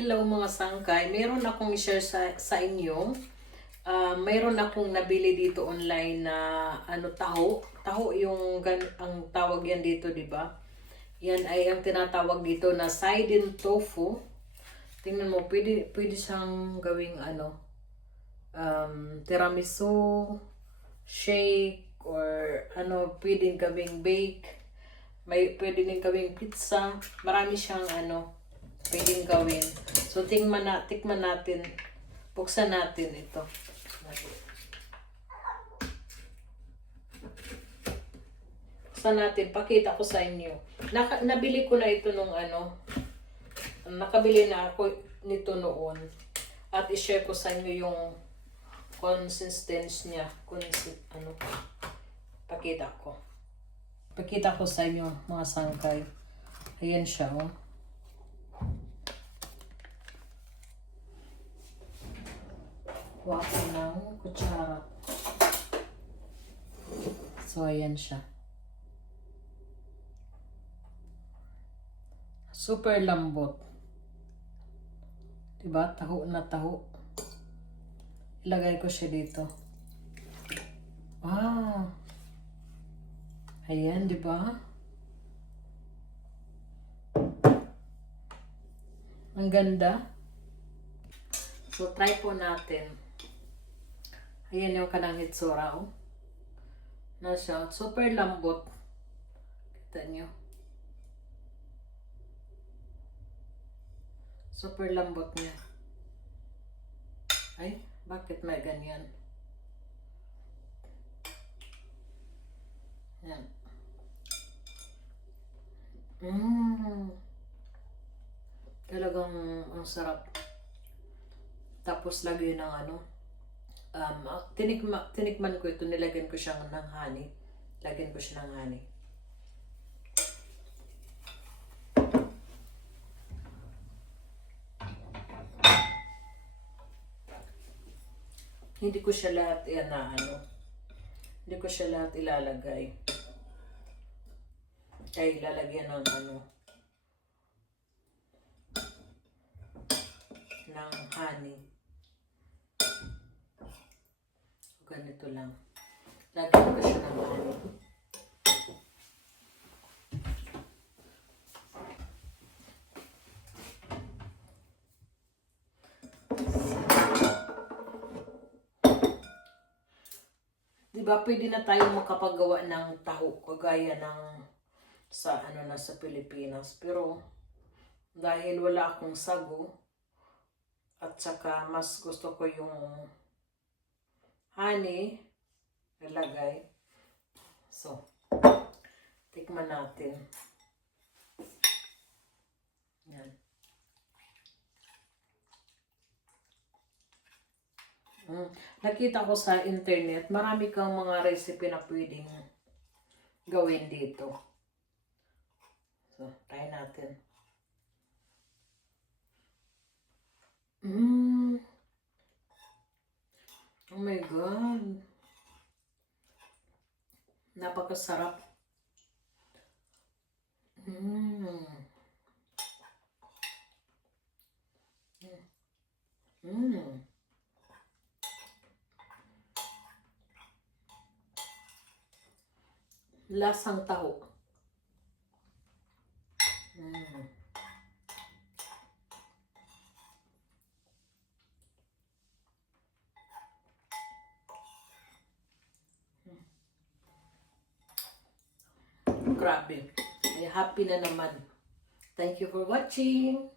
Hello mga sangkay, mayroon akong i-share sa inyo. Mayroon akong nabili dito online na taho. Taho yung ang tawag yan dito, di ba? Yan ay ang tinatawag dito na seidan tofu. Tingnan mo, pwede siyang gawing tiramisu, shake, or pwedeng gawing bake. Pwede din gawing pizza. Marami siyang pwedeng gawin. So, tikman natin. Buksan natin ito. Buksan natin. Pakita ko sa inyo. Nabili ko na ito nung nakabili na ako nito noon. At i-share ko sa inyo yung consistency niya. Pakita ko. Pakita ko sa inyo, mga sangkay. Ayan siya, oh. Kuha ko ng kutsara. So, ayan siya. Super lambot. Diba? Taho na taho. Ilagay ko siya dito. Ayan, diba? Ang ganda. So, try po natin. Ayan yung kanang hitsura, oh. Na siya. Super lambot. Kita nyo. Super lambot niya. Ay, bakit may ganyan? Yan. Talagang ang sarap. Tapos lagyan ng tinikman ko ito, nilagyan ko siya ng honey. Lagyan ko siya ng honey. Hindi ko siya lahat hindi ko siya lahat ilalagay. Ay, ilalagyan ng ng honey. Ganito lang. Lagyan ko siya ng honey. Diba, pwede na tayo makapagawa ng taho kagaya ng sa Pilipinas. Pero dahil wala akong sago at saka mas gusto ko yung honey nilagay. So, tikman natin. Yan. Nakita ko sa internet, marami kang mga recipe na pwedeng gawin dito. So, try natin. Oh my God. Napakasarap. Lasang taho. Grabe. Ay, happy na naman. Thank you for watching.